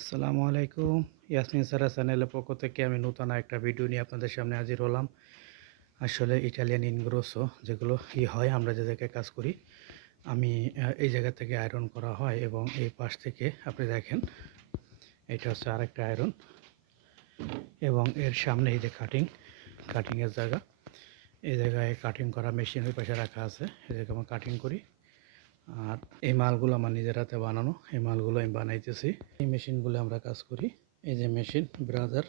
আসসালামু আলাইকুম। ইয়াসমিন সারা চ্যানেলের পক্ষ থেকে আমি নতুন একটা ভিডিও নিয়ে আপনাদের সামনে হাজির হলাম। আসলে ইটালিয়ান ইনগ্রোসো যেগুলো হয় আমরা যে জায়গায় কাজ করি, আমি এই জায়গা থেকে আয়রন করা হয় এবং এই পাশ থেকে আপনি দেখেন এটা হচ্ছে আরেকটা আয়রন এবং এর সামনে এই যে কাটিংয়ের জায়গা, এই জায়গায় কাটিং করা মেশিন ওই পাশে রাখা আছে। এই জায়গায় আমরা কাটিং করি। আর এই মালগুলো আমার নিজের হাতে বানানো, এই মালগুলো আমি বানাইতেছি। এই মেশিনগুলো আমরা কাজ করি। এই যে মেশিন ব্রাদার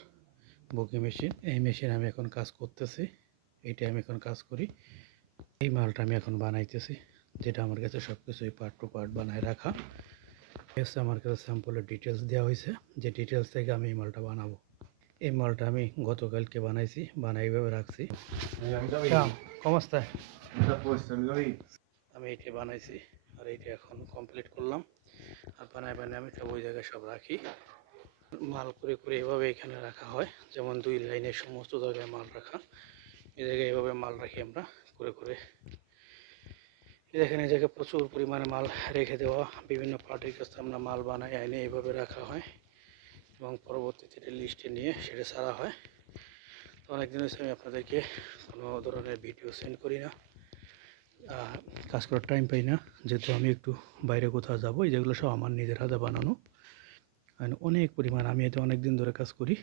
বগি মেশিন, এই মেশিন আমি এখন কাজ করতেছি। এইটা আমি এখন কাজ করি। এই মালটা আমি এখন বানাইতেছি, যেটা আমার কাছে সব কিছুই পার্ট টু পার্ট বানায় রাখা এসে আমার কাছে স্যাম্পলের ডিটেলস দেওয়া হয়েছে, যে ডিটেলস থেকে আমি এই মালটা বানাবো। এই মালটা আমি গতকালকে বানাইছি, বানাই এইভাবে রাখছি। আমি এইটা বানাইছি আর এইটা এখন কমপ্লিট করলাম। আর বানায় আমি সব ওই জায়গায় সব রাখি। মাল করে করে এভাবে এখানে রাখা হয়, যেমন দুই লাইনের সমস্ত জায়গায় মাল রাখা। এই জায়গায় এভাবে মাল রাখি আমরা করে করে। এখানে জায়গায় প্রচুর পরিমাণে মাল রেখে দেওয়া, বিভিন্ন পার্টির কাছে আমরা মাল বানাই এনে এইভাবে রাখা হয় এবং পরবর্তীতে লিস্টে নিয়ে সেটা ছাড়া হয়। তো অনেকদিন হচ্ছে আমি আপনাদেরকে কোনো ধরনের ভিডিও সেন্ড করি না, কাজ করার টাইম পাই না, যেহেতু আমি একটু বাইরে কোথাও যাবো। এই যেগুলো সব আমার নিজের হাতে বানানো, অনেক পরিমাণ। আমি এতে অনেক দিন ধরে কাজ করি।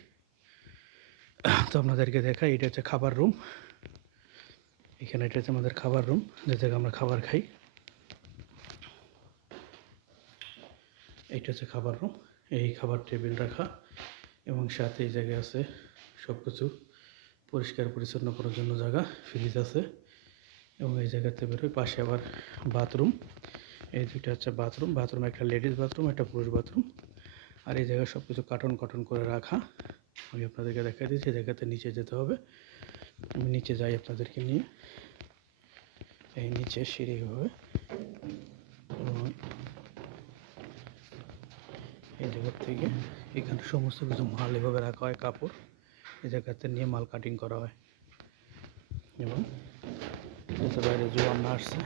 তো আপনাদেরকে দেখাই, এটা হচ্ছে খাবার রুম। এখানে এটা হচ্ছে আমাদের খাবার রুম, যে জায়গায় আমরা খাবার খাই। এইটা হচ্ছে খাবার রুম, এই খাবার টেবিল রাখা এবং সাথে এই জায়গায় আছে সব কিছু পরিষ্কার পরিচ্ছন্ন করার জন্য জায়গা, ফ্রিজ আছে এবং এই জায়গাতে বেরোয় পাশে আবার বাথরুম। এই দুইটা হচ্ছে বাথরুম, বাথরুম একটা লেডিস বাথরুম, একটা পুরুষ বাথরুম। আর এই জায়গায় সব কিছু কার্টন কার্টন করে রাখা। আমি আপনাদেরকে দেখাই দিচ্ছি, এই জায়গাতে নিচে যেতে হবে। আমি নিচে যাই আপনাদেরকে নিয়ে। এই নিচে সিঁড়ি হবে এবং এই জায়গার থেকে এখানে সমস্ত কিছু মাল এভাবে রাখা হয়, কাপড় এই জায়গাতে নিয়ে মাল কাটিং করা হয়। এবং এতে বাইরে জোয়ান আসছে,